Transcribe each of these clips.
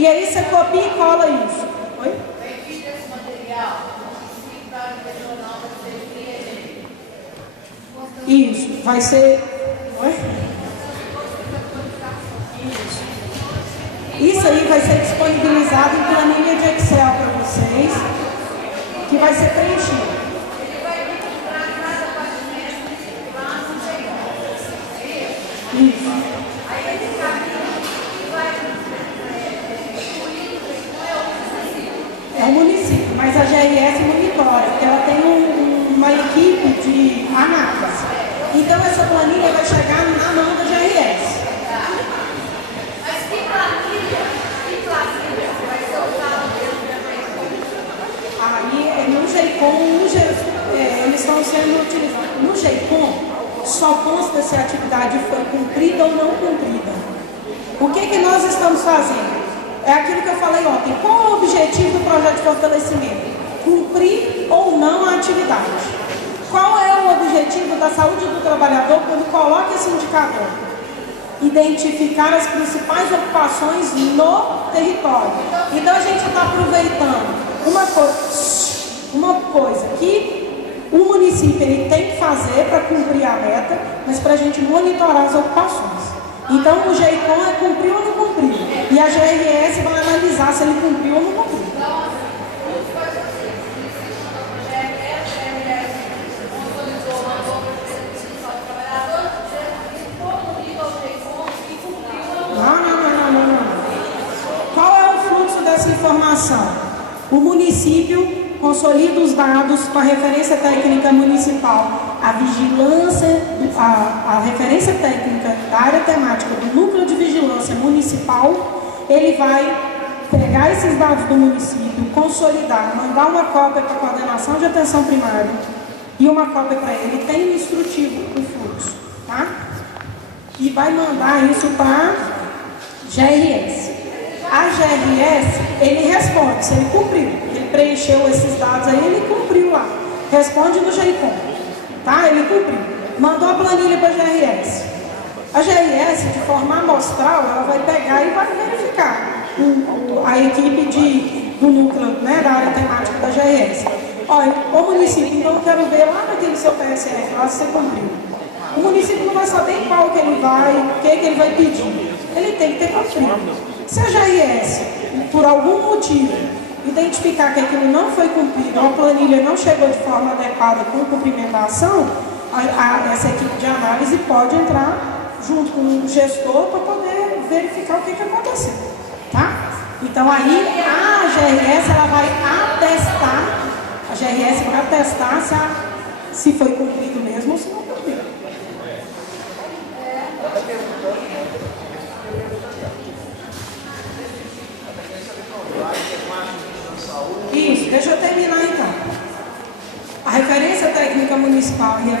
E aí você copia e cola isso. Oi? Isso, vai ser. Oi? Isso aí vai ser disponibilizado em planilha de Excel para vocês, que vai ser preenchido. Isso. É o município, mas a GRS monitora, porque ela tem uma equipe de análise. Então essa planilha vai chegar na mão da GRS. Mas que planilha vai ser usada? Aí no GEICOM, eles estão sendo utilizados. No GEICOM, só consta se a atividade foi cumprida ou não cumprida. O que nós estamos fazendo? É aquilo que eu falei ontem. Qual é o objetivo do projeto de fortalecimento? Cumprir ou não a atividade. Qual é o objetivo da saúde do trabalhador quando coloca esse indicador? Identificar as principais ocupações no território. Então a gente está aproveitando uma coisa que o município ele tem que fazer para cumprir a meta, mas para a gente monitorar as ocupações. Então o GEICOM é cumprir ou não cumprir. E a GRS vai analisar se ele cumpriu ou não cumpriu. Não. Qual é o fluxo dessa informação? O município consolida os dados com a referência técnica municipal, a vigilância, a referência técnica da área temática do núcleo de vigilância municipal. Ele vai pegar esses dados do município, consolidar, mandar uma cópia para a coordenação de atenção primária e uma cópia para ele, tem o instrutivo do fluxo, tá? E vai mandar isso para a GRS. A GRS, ele responde se ele cumpriu, ele preencheu esses dados aí, ele cumpriu lá, responde no GEICOM, tá? Ele cumpriu, mandou a planilha para a GRS. A GRS, de forma amostral, ela vai pegar e vai verificar a equipe do núcleo, né, da área temática da GRS. Olha, o município, então eu quero ver lá naquele seu PSF, lá se você cumpriu. O município não vai saber qual que ele vai, o que ele vai pedir. Ele tem que ter cumprido. Se a GRS, por algum motivo, identificar que aquilo não foi cumprido, ou a planilha não chegou de forma adequada com o cumprimento da ação, essa equipe de análise pode entrar junto com o gestor para poder verificar o que aconteceu, tá? Então aí a GRS ela vai atestar, se foi cumprido mesmo ou se não cumpriu. Isso, deixa eu terminar então. A referência técnica municipal e a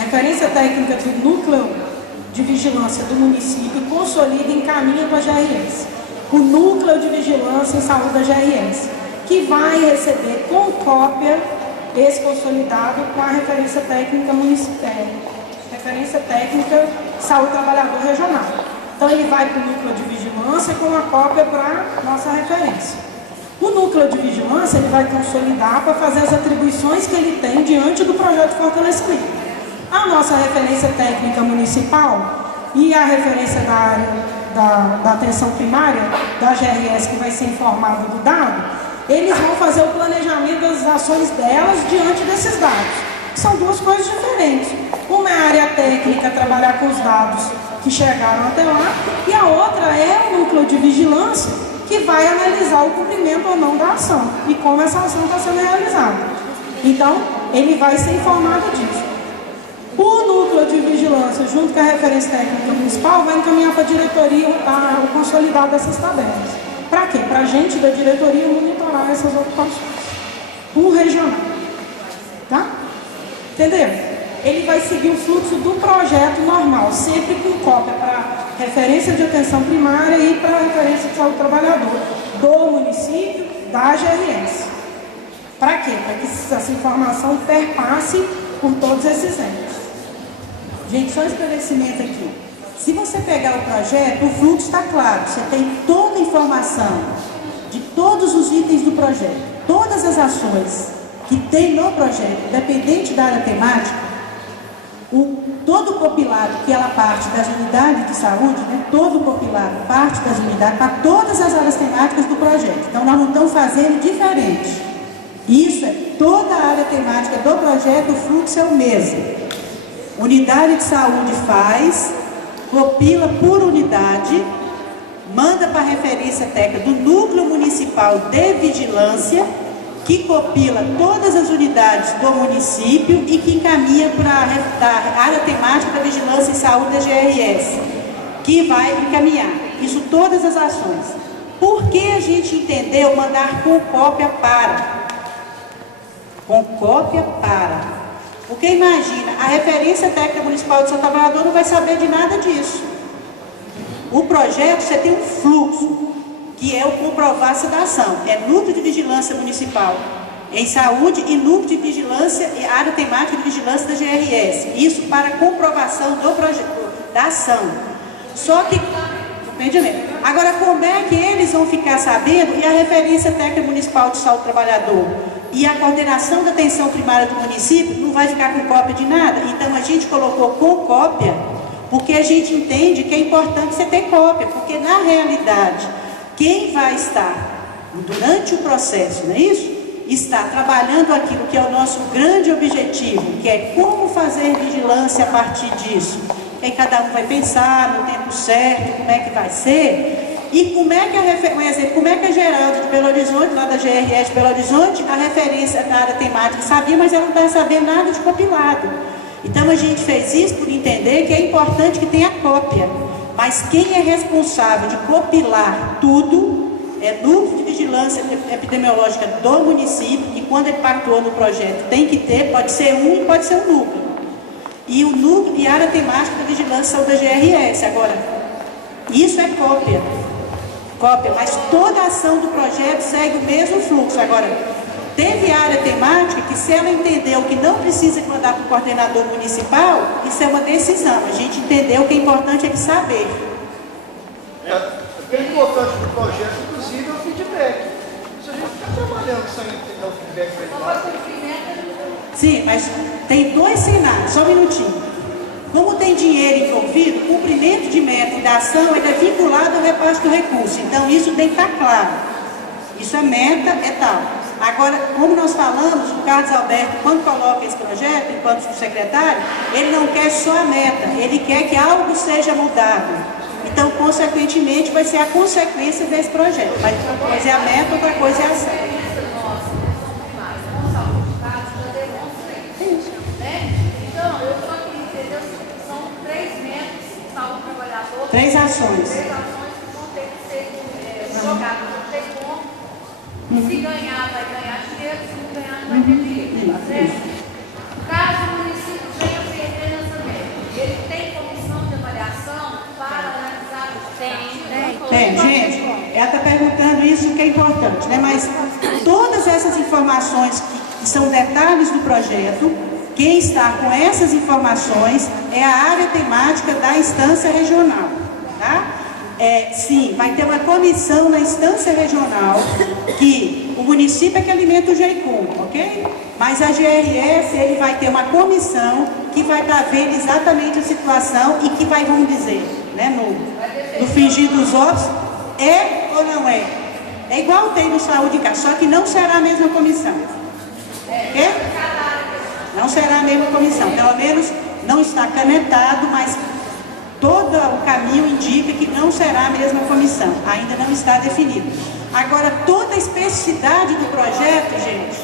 referência técnica do núcleo de vigilância do município consolida e encaminha para a GRS. O núcleo de vigilância em saúde da GRS, que vai receber com cópia esse consolidado com a referência técnica municipal, referência técnica saúde do trabalhador regional. Então ele vai para o núcleo de vigilância com a cópia para nossa referência. O núcleo de vigilância ele vai consolidar para fazer as atribuições que ele tem diante do projeto de fortalecimento. A nossa referência técnica municipal e a referência da área da atenção primária, da GRS, que vai ser informada do dado, eles vão fazer o planejamento das ações delas diante desses dados. São duas coisas diferentes. Uma é a área técnica, trabalhar com os dados que chegaram até lá, e a outra é o núcleo de vigilância, que vai analisar o cumprimento ou não da ação e como essa ação está sendo realizada. Então, ele vai ser informado disso. O núcleo de vigilância, junto com a referência técnica municipal, vai encaminhar para a diretoria o consolidado dessas tabelas. Para quê? Para a gente da diretoria monitorar essas ocupações. O regional. Tá? Entendeu? Ele vai seguir o fluxo do projeto normal, sempre com cópia para referência de atenção primária e para a referência de saúde do trabalhador do município, da GRS. Para quê? Para que essa informação perpasse por todos esses entes. Gente, só um esclarecimento aqui. Se você pegar o projeto, o fluxo está claro, você tem toda a informação de todos os itens do projeto, todas as ações que tem no projeto, independente da área temática, todo o compilado, que ela parte das unidades de saúde, né, todo o compilado parte das unidades para todas as áreas temáticas do projeto. Então, nós não estamos fazendo diferente. Isso é toda a área temática do projeto, o fluxo é o mesmo. Unidade de saúde faz, compila por unidade, manda para a referência técnica do Núcleo Municipal de Vigilância, que compila todas as unidades do município e que encaminha para a área temática da Vigilância em Saúde da GRS, que vai encaminhar. Isso todas as ações. Por que a gente entendeu mandar com cópia para? Com cópia para. Porque imagina, a referência técnica municipal do seu trabalhador não vai saber de nada disso. O projeto, você tem um fluxo, que é o comprovar-se da ação. É Núcleo de Vigilância Municipal em Saúde e Núcleo de Vigilância e Área Temática de Vigilância da GRS. Isso para comprovação do projeto, da ação. Só que, agora, como é que eles vão ficar sabendo? E a referência técnica municipal de saúde do trabalhador e a coordenação da atenção primária do município não vai ficar com cópia de nada? Então a gente colocou com cópia, porque a gente entende que é importante você ter cópia, porque na realidade, quem vai estar durante o processo, não é isso? Está trabalhando aquilo que é o nosso grande objetivo, que é como fazer vigilância a partir disso. Aí cada um vai pensar no tempo certo, como é que vai ser. E como é que um exemplo, como é que a Geralda de Belo Horizonte, lá da GRS de Belo Horizonte, a referência da área temática sabia, mas ela não estava sabendo nada de compilado. Então a gente fez isso por entender que é importante que tenha cópia. Mas quem é responsável de compilar tudo é Núcleo de Vigilância Epidemiológica do município, e quando ele pactuou no projeto tem que ter, pode ser um e pode ser um núcleo. E o núcleo e a área temática da vigilância da GRS. Agora, isso é cópia. Cópia, mas toda a ação do projeto segue o mesmo fluxo. Agora, teve área temática que, se ela entendeu que não precisa mandar para o coordenador municipal, isso é uma decisão. A gente entendeu que é importante ele saber. É importante para o projeto, inclusive, é o feedback. Se a gente ficar trabalhando sem entender o feedback para Sim, mas tem dois cenários, só um minutinho. Como tem dinheiro envolvido, o cumprimento de meta e da ação ele é vinculado ao repasse do recurso. Então, isso tem que estar claro. Isso é meta, é tal. Agora, como nós falamos, o Carlos Alberto, quando coloca esse projeto, enquanto subsecretário, ele não quer só a meta, ele quer que algo seja mudado. Então, consequentemente, vai ser a consequência desse projeto. Mas uma coisa é a meta, outra coisa é a ação. Então, eu só queria entender, são 3 métodos de saúde do trabalhador. 3 ações. 3 ações que vão ter que ser jogadas no TECOM. Se ganhar, vai ganhar dinheiro, se não ganhar, não vai ter dinheiro. Certo? Caso o município venha perder nessa meta, ele tem comissão de avaliação para analisar o Tem, gente, ela está perguntando isso que é importante, né? Mas todas essas informações que são detalhes do projeto, quem está com essas informações é a área temática da instância regional, tá? Sim, vai ter uma comissão na instância regional, que o município é que alimenta o GEICOM, ok? Mas a GRS, ele vai ter uma comissão que vai estar vendo exatamente a situação e que vai, vamos dizer, né, no fingir dos ovos, é ou não é? É igual tem no Saúde em Casa, só que não será a mesma comissão. Ok? Não será a mesma comissão, pelo menos não está canetado, mas todo o caminho indica que não será a mesma comissão, ainda não está definido. Agora, toda a especificidade do projeto, gente...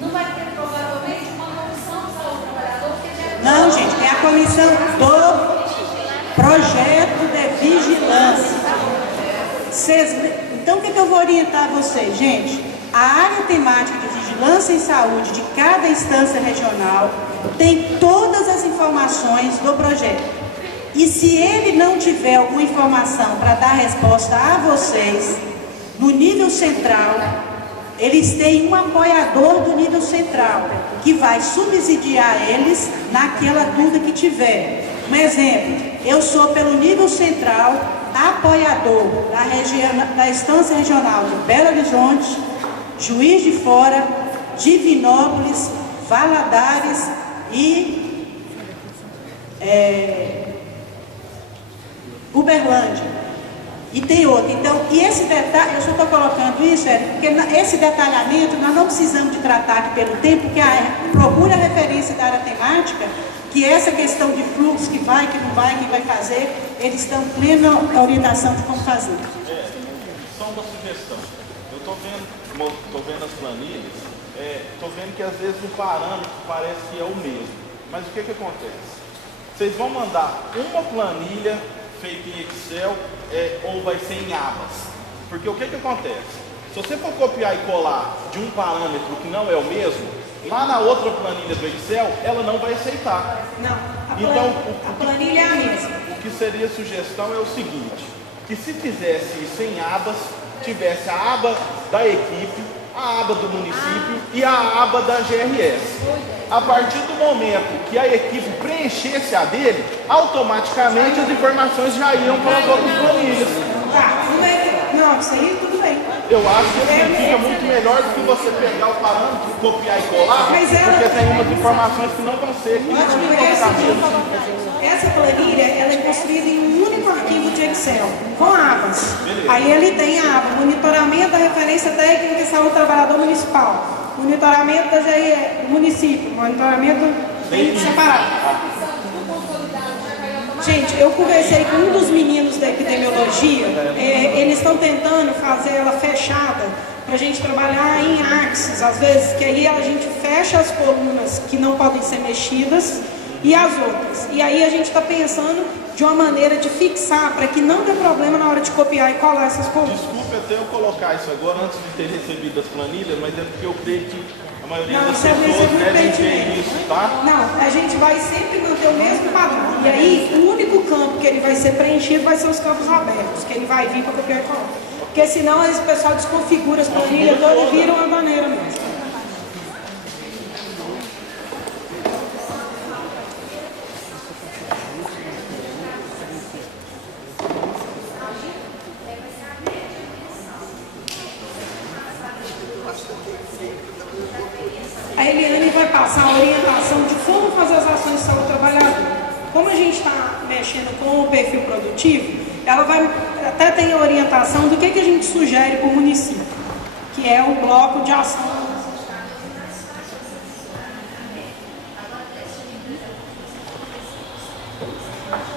Não vai ter provavelmente uma comissão de saúde do trabalhador, porque Não, gente, é a comissão do projeto de vigilância. Então, o que eu vou orientar vocês, gente? A área temática de vigilância em saúde de cada instância regional tem todas as informações do projeto. E se ele não tiver alguma informação para dar resposta a vocês, no nível central, eles têm um apoiador do nível central. que vai subsidiar eles naquela dúvida que tiver. Um exemplo, eu sou pelo nível central apoiador da Instância Regional de Belo Horizonte, Juiz de Fora, Divinópolis, Valadares e Uberlândia. E tem outro. Então, e esse detalhe, eu só estou colocando isso, porque esse detalhamento nós não precisamos de tratar aqui pelo tempo, porque procura a referência da área temática, que essa questão de fluxo, que vai, que não vai, que vai fazer, eles estão plena orientação de como fazer. Só uma sugestão. Eu estou vendo as planilhas, estou vendo que às vezes o parâmetro parece que é o mesmo. Mas o que acontece? Vocês vão mandar uma planilha feita em Excel ou vai ser em abas? Porque o que acontece? Se você for copiar e colar de um parâmetro que não é o mesmo, lá na outra planilha do Excel, ela não vai aceitar. Não, a planilha é a mesma. O que seria sugestão é o seguinte, que se fizesse isso em abas, tivesse a aba da equipe, a aba do município e a aba da GRS. A partir do momento que a equipe preenchesse a dele, automaticamente as informações já iam para as outras planilhas. Tá, não, isso aí tudo bem. Eu acho que assim fica muito melhor do que você pegar o parâmetro, copiar e colar, porque tem umas informações que não vão ser. Essa planilha ela é construída em um único arquivo de Excel, com abas. Beleza. Aí ele tem a aba monitoramento da referência técnica e saúde do trabalhador municipal, monitoramento da GRE, do município, monitoramento bem separado. Gente, eu conversei com um dos meninos da epidemiologia, eles estão tentando fazer ela fechada para a gente trabalhar em axis, às vezes, que aí a gente fecha as colunas que não podem ser mexidas e as outras. E aí a gente está pensando de uma maneira de fixar para que não dê problema na hora de copiar e colar essas colunas. Desculpe até eu colocar isso agora antes de ter recebido as planilhas, mas é porque eu creio que a maioria das pessoas devem ver isso, tá? Não, a gente vai sempre manter o mesmo padrão. E aí, o único campo que ele vai ser preenchido vai ser os campos abertos, que ele vai vir para copiar e colar. Porque senão esse pessoal desconfigura as planilhas todas e viram uma maneira mesmo. A Eliane vai passar a orientação de como fazer as ações de saúde do trabalhador. Como a gente está mexendo com o perfil produtivo, ela vai até ter a orientação do que a gente sugere para o município, que é o bloco de ação.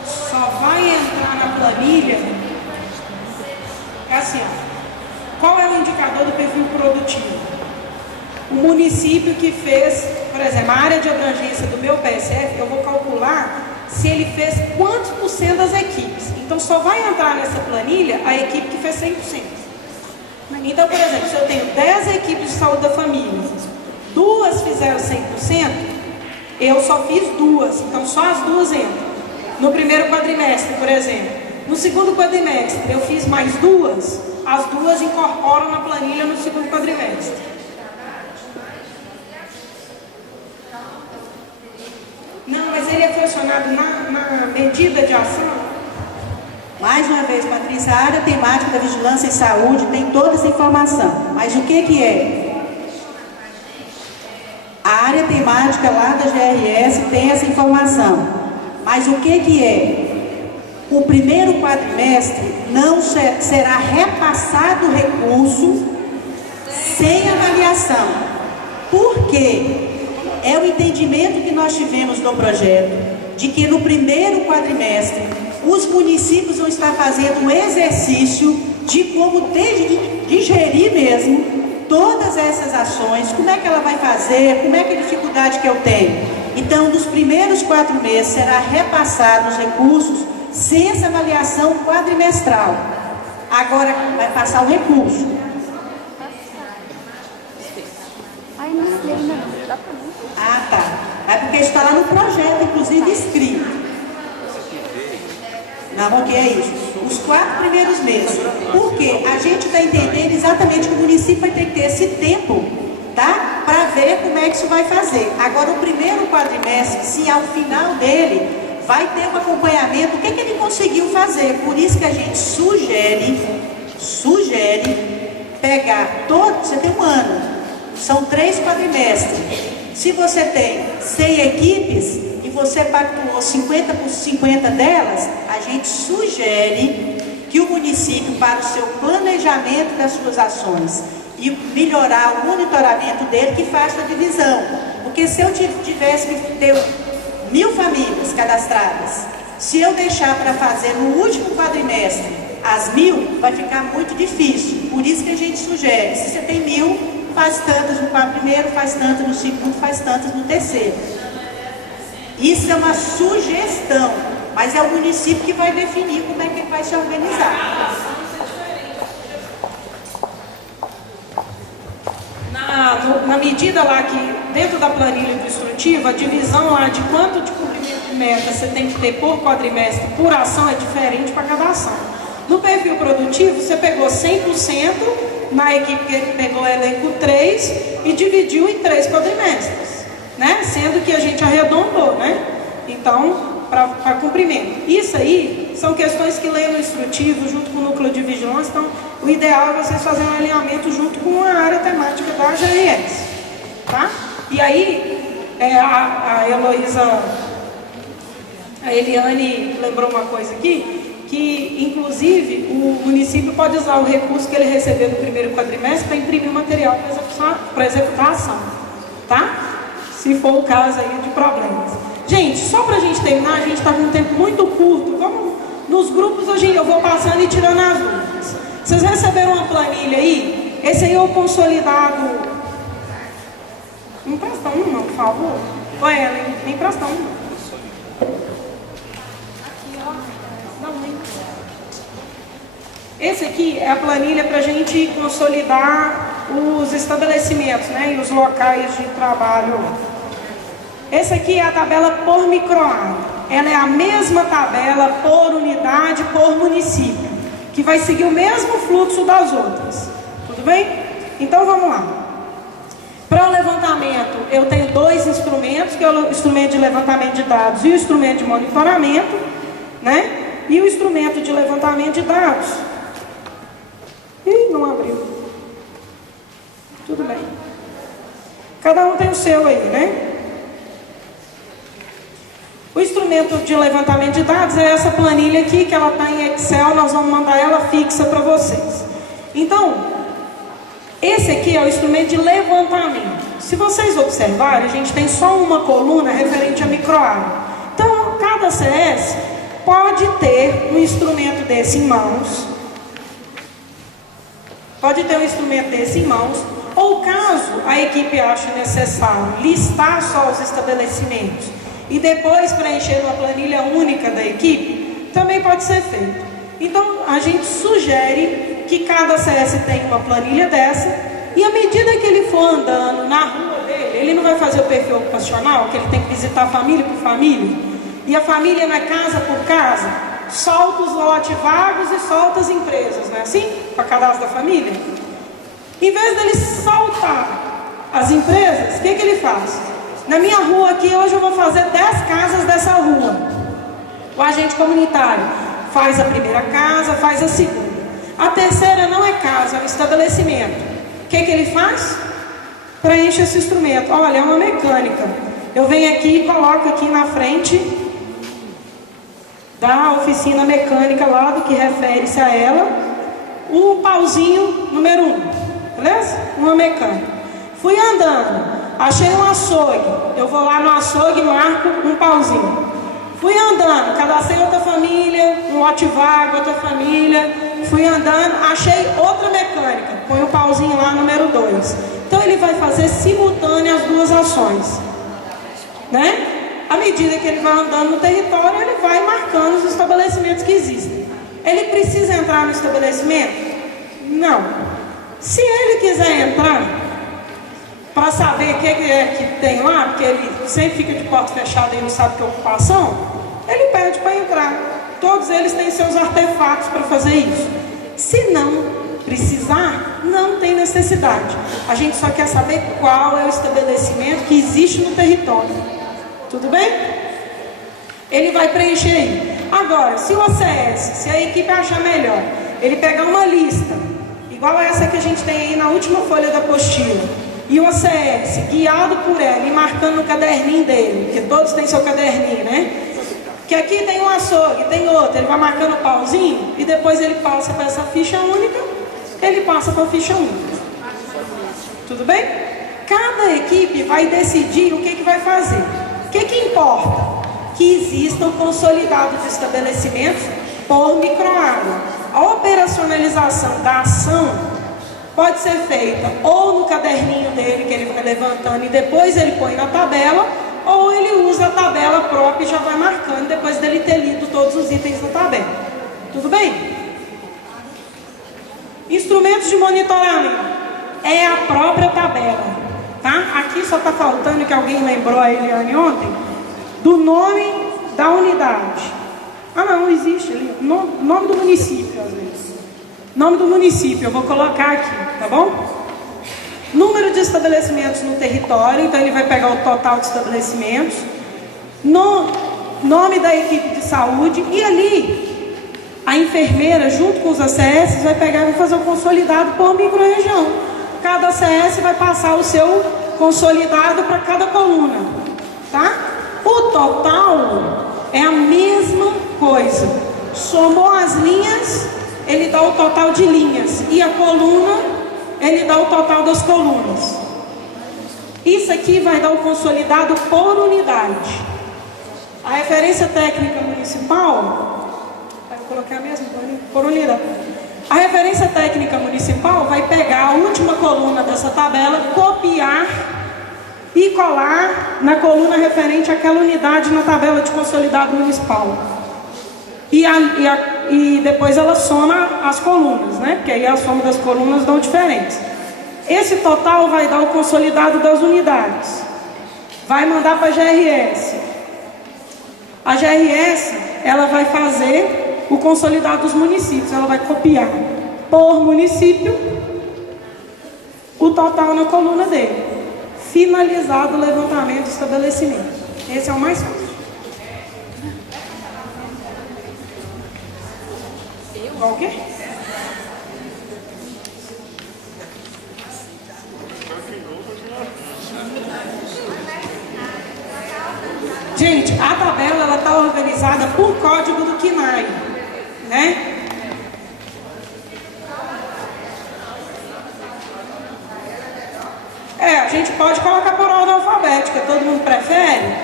Só vai entrar na planilha, assim, ó, qual é o indicador do perfil produtivo? O município que fez, por exemplo, a área de abrangência do meu PSF, eu vou calcular se ele fez quantos por cento das equipes. Então, só vai entrar nessa planilha a equipe que fez 100%. Então, por exemplo, se eu tenho 10 equipes de saúde da família, 2 fizeram 100%, eu só fiz 2, então só as 2 entram. No primeiro quadrimestre, por exemplo. No segundo quadrimestre, eu fiz mais 2, as 2 incorporam na planilha no segundo quadrimestre. Não, mas ele é funcionado na medida de ação? Mais uma vez, Patrícia, a área temática da vigilância em saúde tem toda essa informação. Mas o que é? A área temática lá da GRS tem essa informação. Mas o que é? O primeiro quadrimestre não será repassado o recurso sem avaliação. Por quê? É o entendimento que nós tivemos no projeto, de que no primeiro quadrimestre, os municípios vão estar fazendo um exercício de como digerir mesmo todas essas ações, como é que ela vai fazer, como é que a dificuldade que eu tenho. Então, nos primeiros 4 meses, será repassado os recursos sem essa avaliação quadrimestral. Agora, vai passar o recurso. Ah, tá. É porque está lá no projeto, inclusive escrito. Não, porque é isso. Os 4 primeiros meses. Porque a gente está entendendo exatamente que o município vai ter que ter esse tempo, tá? Para ver ver como é que isso vai fazer. Agora, o primeiro quadrimestre, se ao final dele vai ter um acompanhamento, o que ele conseguiu fazer. Por isso que a gente sugere pegar todo, você tem um ano, são 3 quadrimestres. Se você tem 100 equipes e você pactuou 50 por 50 delas, a gente sugere que o município, para o seu planejamento das suas ações e melhorar o monitoramento dele, que faça a divisão. Porque se eu tivesse que ter 1000 famílias cadastradas, se eu deixar para fazer no último quadrimestre as 1000, vai ficar muito difícil. Por isso que a gente sugere, se você tem 1000, faz tantas no primeiro, faz tantas no segundo, faz tantas no terceiro. Isso é uma sugestão, mas é o município que vai definir como é que ele vai se organizar. Na medida lá que, dentro da planilha do instrutivo, a divisão lá de quanto de cumprimento de meta você tem que ter por quadrimestre, por ação, é diferente para cada ação. No perfil produtivo, você pegou 100%, na equipe que pegou elenco 3 e dividiu em 3 quadrimestres, né? Sendo que a gente arredondou, né? Então, para cumprimento. Isso aí são questões que lê no instrutivo junto com o núcleo de vigilância. Então, o ideal é vocês fazerem um alinhamento junto com a área temática da AGRS, tá? E aí, a Heloísa, a Eliane lembrou uma coisa aqui, que inclusive o município pode usar o recurso que ele recebeu no primeiro quadrimestre para imprimir o material para executar a ação, tá? Se for o caso aí de problemas. Gente, só para a gente terminar, a gente está com um tempo muito curto. Vamos nos grupos, hoje eu vou passando e tirando as dúvidas. Vocês receberam uma planilha aí? Esse aí é o consolidado. Me empresta uma, por favor. Oi, Ellen, me empresta uma. Esse aqui é a planilha para a gente consolidar os estabelecimentos, né, e os locais de trabalho. Esse aqui é a tabela por microárea. Ela é a mesma tabela por unidade, por município, que vai seguir o mesmo fluxo das outras. Tudo bem? Então vamos lá. Para o levantamento, eu tenho 2 instrumentos, que é o instrumento de levantamento de dados e o instrumento de monitoramento, né? E o instrumento de levantamento de dados. Ih, não abriu. Tudo bem. Cada um tem o seu aí, né? O instrumento de levantamento de dados é essa planilha aqui, que ela está em Excel, nós vamos mandar ela fixa para vocês. Então, esse aqui é o instrumento de levantamento. Se vocês observarem, a gente tem só uma coluna referente a microárea. Então, cada CS pode ter um instrumento desse em mãos. Pode ter um instrumento desse em mãos. Ou caso a equipe ache necessário listar só os estabelecimentos e depois preencher uma planilha única da equipe, também pode ser feito. Então, a gente sugere que cada CS tenha uma planilha dessa, e à medida que ele for andando na rua dele, ele não vai fazer o perfil ocupacional, que ele tem que visitar família por família, e a família na casa por casa, solta os lotes vagos e solta as empresas, não é assim? Para cadastro da família. Em vez dele soltar as empresas, o que ele faz? Na minha rua aqui, hoje eu vou fazer 10 casas dessa rua. O agente comunitário faz a primeira casa, faz a segunda. A terceira não é casa, é um estabelecimento. O que ele faz? Preenche esse instrumento. Olha, é uma mecânica. Eu venho aqui e coloco aqui na frente da oficina mecânica lá, do que refere-se a ela, o pauzinho número 1. Beleza? Uma mecânica. Fui andando. Achei um açougue, eu vou lá no açougue e marco um pauzinho. Fui andando, cadastrei outra família, um lote vago, outra família. Fui andando, achei outra mecânica, põe o pauzinho lá, número 2. Então ele vai fazer simultâneo as duas ações, né? À medida que ele vai andando no território, ele vai marcando os estabelecimentos que existem. Ele precisa entrar no estabelecimento? Não. Se ele quiser entrar, para saber o que é que tem lá, porque ele sempre fica de porta fechada e não sabe que é ocupação, ele pede para entrar. Todos eles têm seus artefatos para fazer isso. Se não, precisar, não tem necessidade. A gente só quer saber qual é o estabelecimento que existe no território. Tudo bem? Ele vai preencher aí. Agora, se o OCS, se a equipe achar melhor, ele pegar uma lista, igual essa que a gente tem aí na última folha da apostila, e o OCS, guiado por ela e marcando no caderninho dele, porque todos têm seu caderninho, né? Que aqui tem um açougue, tem outro, ele vai marcando o pauzinho e depois ele passa para essa ficha única, ele passa para a ficha única. Tudo bem? Cada equipe vai decidir o que vai fazer. O que importa? Que exista um consolidado de estabelecimentos por microárea. A operacionalização da ação pode ser feita ou no caderninho dele, que ele vai levantando e depois ele põe na tabela, ou ele usa a tabela própria e já vai marcando depois dele ter lido todos os itens da tabela. Tudo bem? Instrumentos de monitoramento. É a própria tabela. Tá? Aqui só está faltando, que alguém lembrou a Eliane ontem, do nome da unidade. Ah não, existe ali. Nome do município, às vezes. Nome do município, eu vou colocar aqui, tá bom? Número de estabelecimentos no território, então ele vai pegar o total de estabelecimentos. Nome da equipe de saúde. E ali, a enfermeira, junto com os ACS, vai pegar e vai fazer o consolidado por micro-região. Cada ACS vai passar o seu consolidado para cada coluna, tá? O total é a mesma coisa. Somou as linhas, ele dá o total de linhas. E a coluna, ele dá o total das colunas. Isso aqui vai dar o consolidado por unidade. A referência técnica municipal, vai colocar mesmo por unidade. A referência técnica municipal vai pegar a última coluna dessa tabela, copiar e colar na coluna referente àquela unidade na tabela de consolidado municipal. E depois ela soma as colunas, né? Porque aí a soma das colunas dão diferença. Esse total vai dar o consolidado das unidades. Vai mandar para a GRS. A GRS, ela vai fazer o consolidado dos municípios. Ela vai copiar por município o total na coluna dele. Finalizado o levantamento do estabelecimento. Esse é o mais fácil. Igual o quê? Gente, a tabela ela está organizada por código do KNAI, né? A gente pode colocar por ordem alfabética, todo mundo prefere?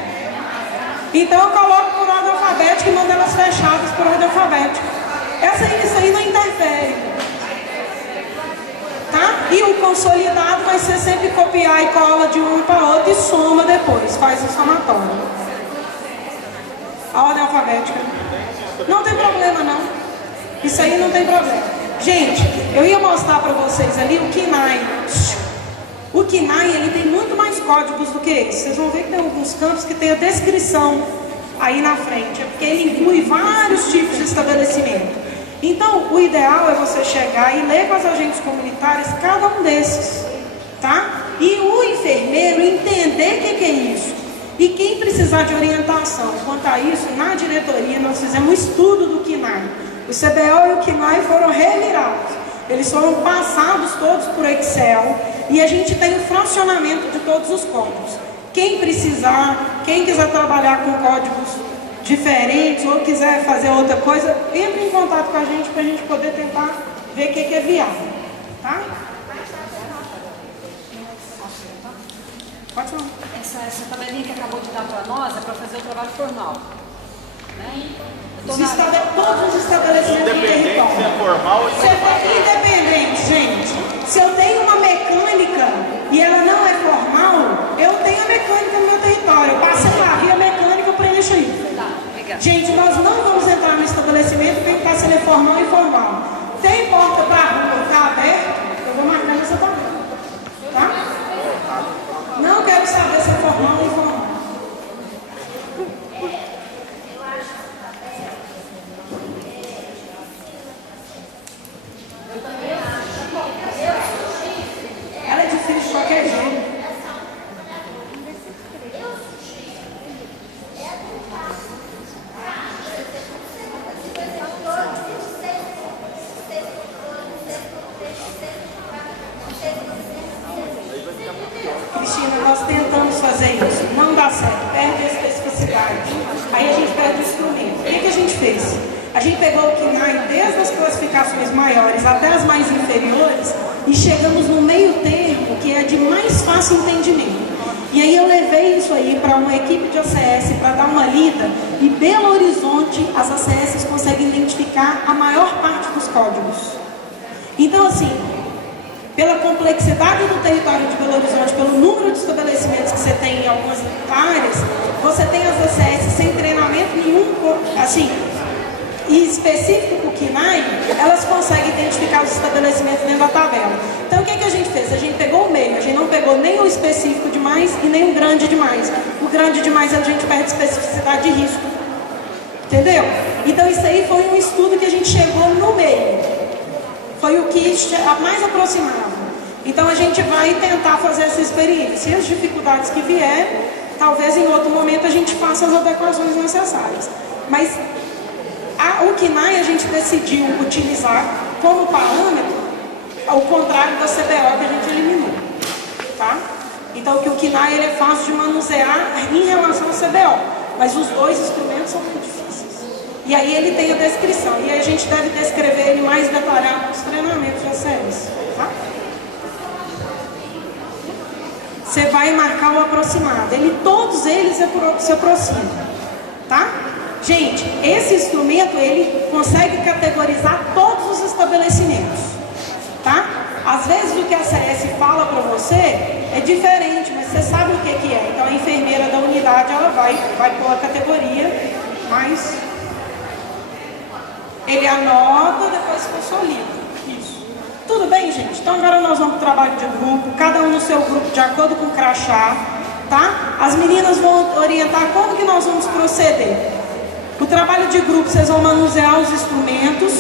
Então eu coloco por ordem alfabética e mando elas fechadas por ordem alfabética. Isso aí não interfere. Tá? E o consolidado vai ser sempre copiar e cola de um para outro e soma depois, faz o somatório. A ordem alfabética. Não tem problema não. Isso aí não tem problema. Gente, eu ia mostrar para vocês ali o KNAI. O KNAI, ele tem muito mais códigos do que esse. Vocês vão ver que tem alguns campos que tem a descrição aí na frente. É porque ele inclui vários tipos de estabelecimento. Então, o ideal é você chegar e ler com as agentes comunitárias cada um desses, tá? E o enfermeiro entender o que é isso. E quem precisar de orientação quanto a isso, na diretoria nós fizemos um estudo do KNAI. O CBO e o KNAI foram revirados. Eles foram passados todos por Excel e a gente tem o fracionamento de todos os códigos. Quem precisar, quem quiser trabalhar com códigos diferentes ou quiser fazer outra coisa, entre em contato com a gente para a gente poder tentar ver o que é viável, tá? Pode falar. Essa tabelinha que acabou de dar para nós é para fazer o trabalho formal, né? Todos os estabelecimentos do território. Se é formal ou Independente, gente. Se eu tenho uma mecânica e ela não é formal, eu tenho a mecânica no meu território. Eu passei lá, vi a mecânica, eu preencho aí. Tá, obrigada. Gente, nós não vamos entrar no estabelecimento e perguntar se ele é formal ou informal. Tem porta para a rua, está aberto, eu vou marcar nessa tabela. Tá? Não quero saber se é formal ou informal. Eu também acho. A gente pegou o KNAI desde as classificações maiores até as mais inferiores e chegamos no meio termo, que é de mais fácil entendimento. E aí eu levei isso aí para uma equipe de ACS para dar uma lida, e Belo Horizonte, as ACS conseguem identificar a maior parte dos códigos. Então, assim, pela complexidade do território de Belo Horizonte, pelo número de estabelecimentos que você tem em algumas áreas, você tem as ACS sem treinamento nenhum, assim, e específico para o KNAI, elas conseguem identificar os estabelecimentos dentro da tabela. Então, o que a gente fez? A gente pegou o meio, a gente não pegou nem o específico demais e nem o grande demais. O grande demais a gente perde especificidade de risco. Entendeu? Então, isso aí foi um estudo que a gente chegou no meio. Foi o que mais aproximava. Então, a gente vai tentar fazer essa experiência. E as dificuldades que vierem, talvez em outro momento a gente faça as adequações necessárias. Mas o KNAI a gente decidiu utilizar como parâmetro ao contrário da CBO que a gente eliminou, tá? Então que o KNAI ele é fácil de manusear em relação ao CBO, mas os dois instrumentos são muito difíceis. E aí ele tem a descrição, e aí a gente deve descrever ele mais detalhado nos treinamentos de ACS, tá? Você vai marcar o aproximado, todos eles se aproximam, tá? Gente, esse instrumento, ele consegue categorizar todos os estabelecimentos, tá? Às vezes o que a CS fala para você é diferente, mas você sabe o que é. Então a enfermeira da unidade, ela vai pôr a categoria, mas ele anota, depois consolida. Isso. Tudo bem, gente? Então agora nós vamos para o trabalho de grupo, cada um no seu grupo, de acordo com o crachá, tá? As meninas vão orientar como que nós vamos proceder. O trabalho de grupo, vocês vão manusear os instrumentos.